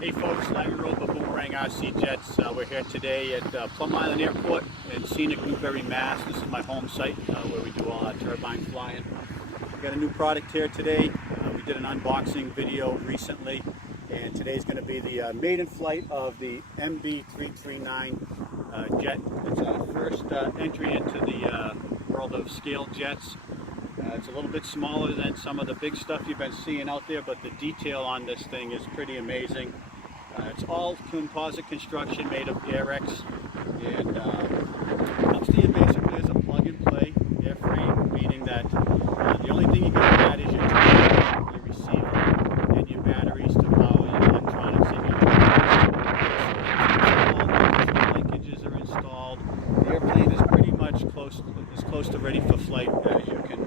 Hey folks, Larry Roper, Boomerang RC Jets. We're here today at Plum Island Airport in scenic Newbury, Mass. This is my home site where we do all our turbine flying. We got a new product here today. We did an unboxing video recently, and today's going to be the maiden flight of the MB-339 jet. It's our first entry into the world of scale jets. It's a little bit smaller than some of the big stuff you've been seeing out there, but the detail on this thing is pretty amazing. It's all composite construction made of Airex, and comes to you basically as a plug-and-play airframe, meaning that the only thing you can add is your turbine, your receiver, and your batteries to power your electronics in your turbine. All the linkages are installed. The airplane is pretty much close to ready for flight as you can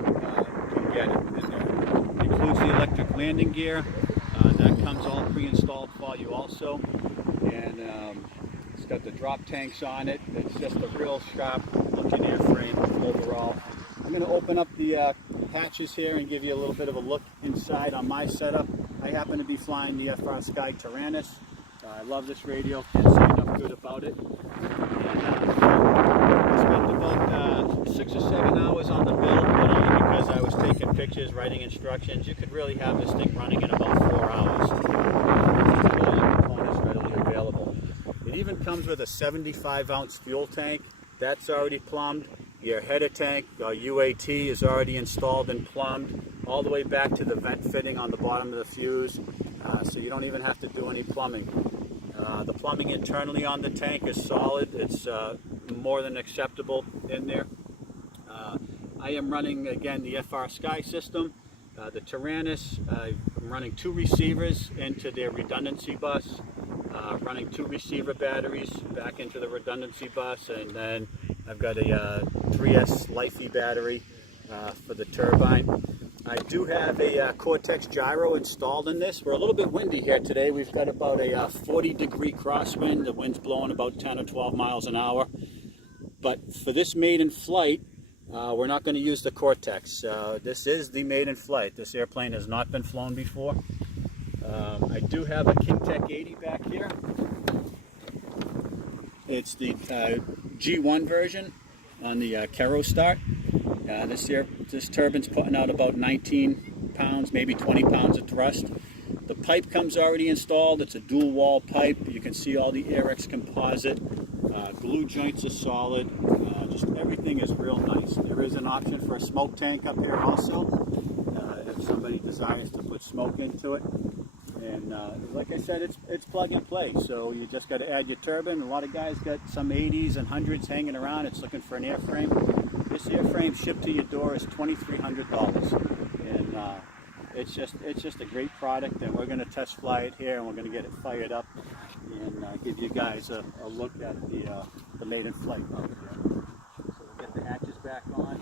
get it. It includes the electric landing gear. That comes all pre-installed for you also, and it's got the drop tanks on it. It's just a real sharp looking airframe overall. I'm going to open up the hatches here and give you a little bit of a look inside on my setup. I happen to be flying the FR Sky Tyrannus. I love this radio, can't say enough good about it. And I spent about 6 or 7 hours on the build, but only because I was taking pictures, writing instructions. You could really have this thing running in about 4 hours. All your components readily available. It even comes with a 75-ounce fuel tank. That's already plumbed. Your header tank, UAT, is already installed and plumbed, all the way back to the vent fitting on the bottom of the fuse, so you don't even have to do any plumbing. The plumbing internally on the tank is solid. It's more than acceptable in there. I am running, again, the FR Sky system. The Tyrannus, I'm running 2 receivers into their redundancy bus, running 2 receiver batteries back into the redundancy bus, and then I've got a 3S Lifey battery for the turbine. I do have a Cortex gyro installed in this. We're a little bit windy here today. We've got about a 40-degree crosswind. The wind's blowing about 10 or 12 miles an hour. But for this maiden flight, we're not going to use the Cortex. This is the maiden flight. This airplane has not been flown before. I do have a KingTech 80 back here. It's the G1 version on the Kero start. This turbine's putting out about 19 pounds, maybe 20 pounds of thrust. The pipe comes already installed. It's a dual wall pipe. You can see all the Airex composite. Glue joints are solid. Just everything is real nice. There is an option for a smoke tank up here also, if somebody desires to put smoke into it. And like I said, it's plug and play. So you just got to add your turbine. A lot of guys got some 80s and 100s hanging around. It's looking for an airframe. This airframe shipped to your door is $2,300, and it's just a great product. And we're going to test fly it here, and we're going to get it fired up and give you guys a look at the maiden flight. So we'll get the hatches back on.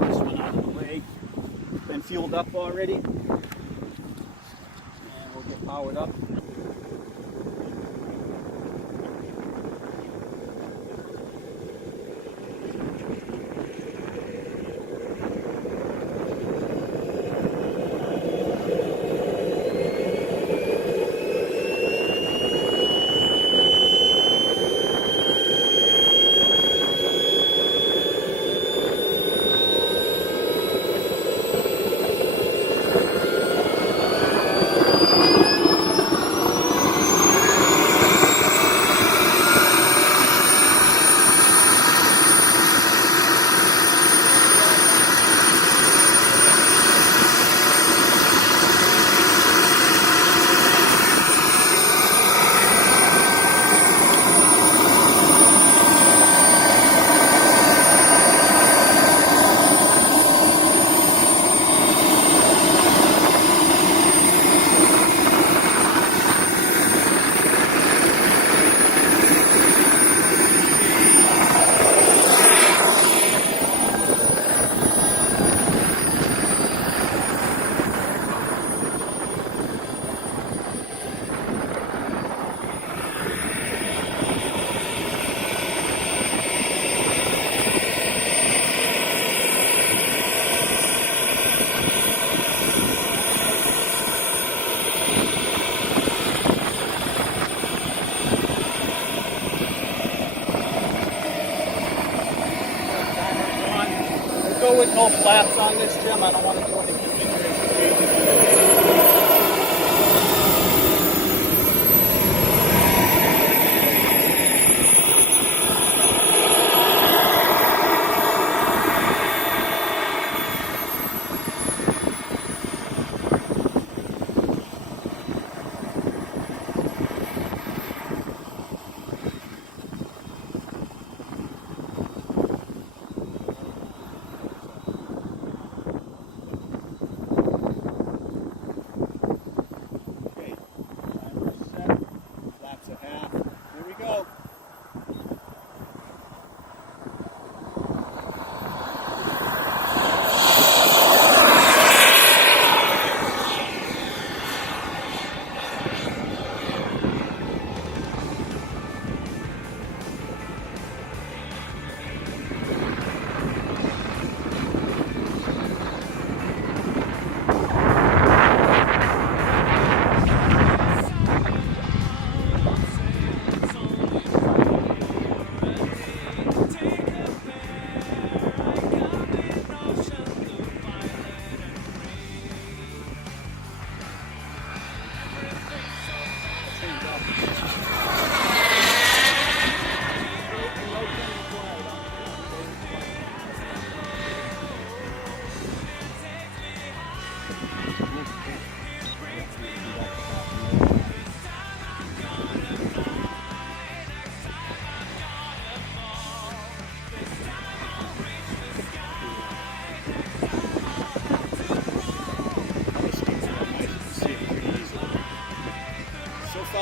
This one out of the way. Been fueled up already. Powered up. go with no flaps on this, Jim. I don't want to do any configuration changes.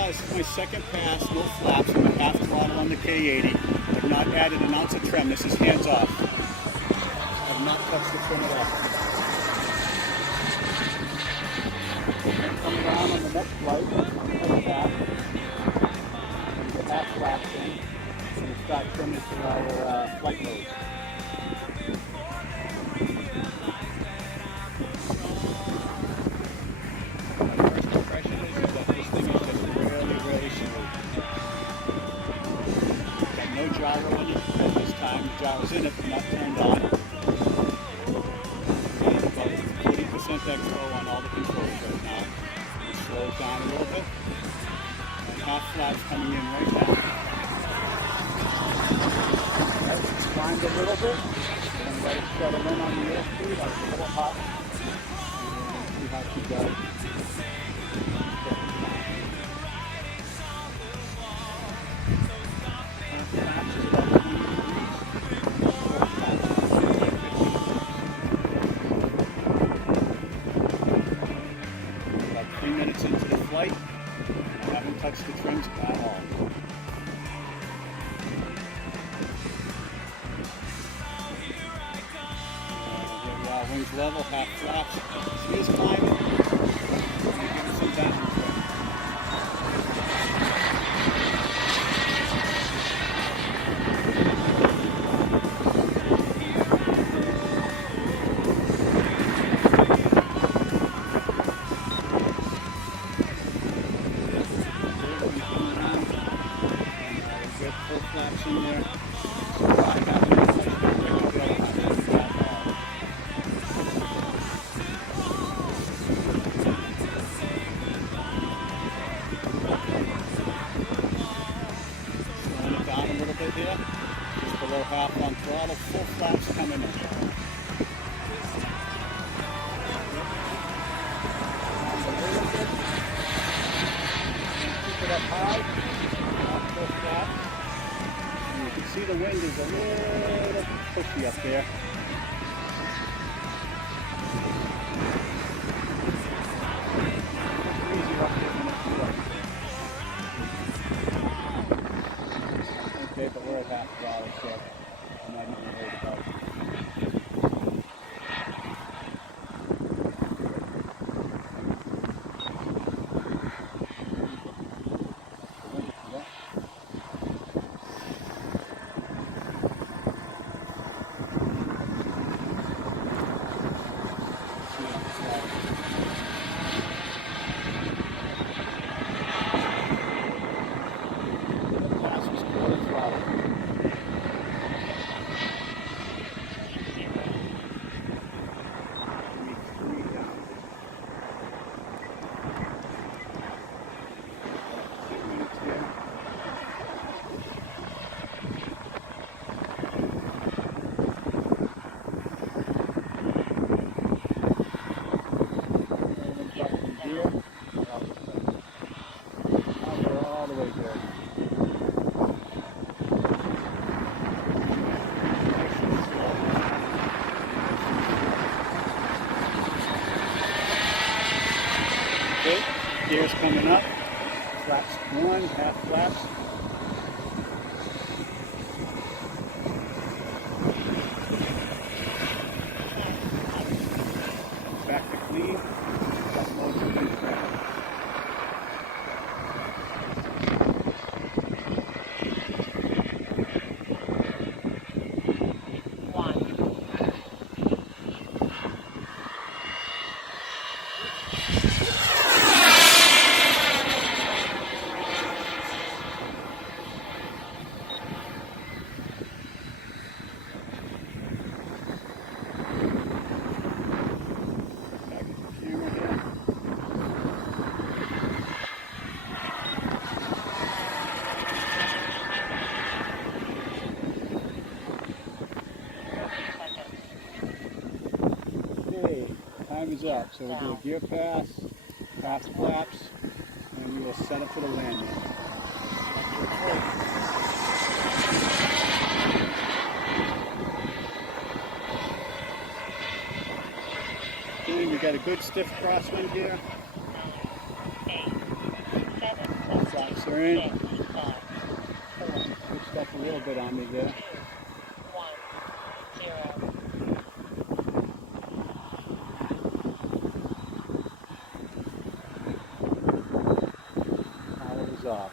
This is my second pass, no flaps. I'm at half throttle on the K80. I've not added an ounce of trim. This is hands off. I've not touched the trim at all. Come around on the next flight, like that. And get half flaps in. And we start trimming to our flight mode. Gyro in it at this time. The gyro's in it, but not turned on. And about 40% expo on all the controls right now. It slows down a little bit. And half flaps coming in right now. It's climbed a little bit. And let it settle in on the airspeed. I was a little hot. And see how she does. About 3 minutes into the flight, I haven't touched the trims at all. Here we are, wings level, half flaps. She is climbing. Give her some down. Full flaps in there. So I haven't touched the trim at all. Slowing it down a little bit here. Just below half on throttle. Full flaps coming in. Keep it up high. Full flaps. You can see the wind is a little pushy up there. Okay, but we're at half throttle, so I'm not even worried about it. the way good. Okay, gears coming up. Flaps 1, half flaps. Back to clean. Got loads of good track. Okay, time is up. So we'll do a gear pass, half flaps, and we will set up for the landing. Okay, we got a good stiff crosswind here. Flaps are in. Pushed up a little bit on me there. Off.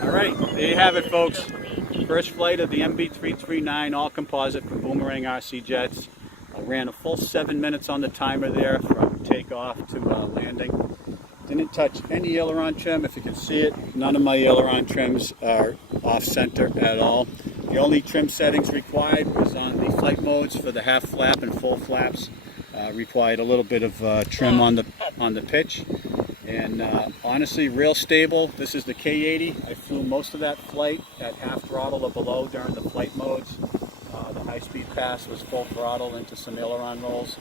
Alright, there you have it, folks. First flight of the MB-339 all composite from Boomerang RC Jets. I ran a full 7 minutes on the timer there from takeoff to landing. Didn't touch any aileron trim. If you can see it, none of my aileron trims are off center at all. The only trim settings required was on the flight modes for the half flap and full flaps. Required a little bit of trim on the pitch. And honestly, real stable. This is the K80. I flew most of that flight at half throttle or below during the flight modes. The high-speed pass was full throttle into some aileron rolls.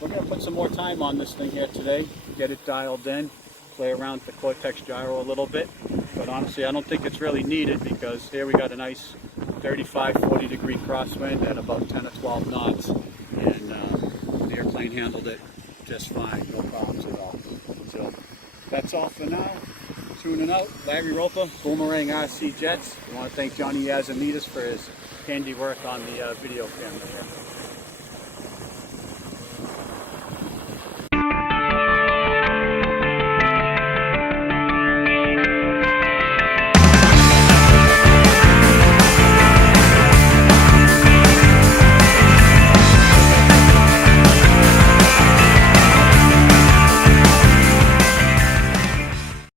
We're going to put some more time on this thing here today, get it dialed in, play around with the Cortex gyro a little bit. But honestly, I don't think it's really needed because here we got a nice 35-40 degree crosswind at about 10 or 12 knots. And the airplane handled it just fine, no problems at all. So that's all for now. Tuning out, Larry Roper, Boomerang RC Jets. I want to thank Johnny Yazamidas for his handiwork on the video camera here.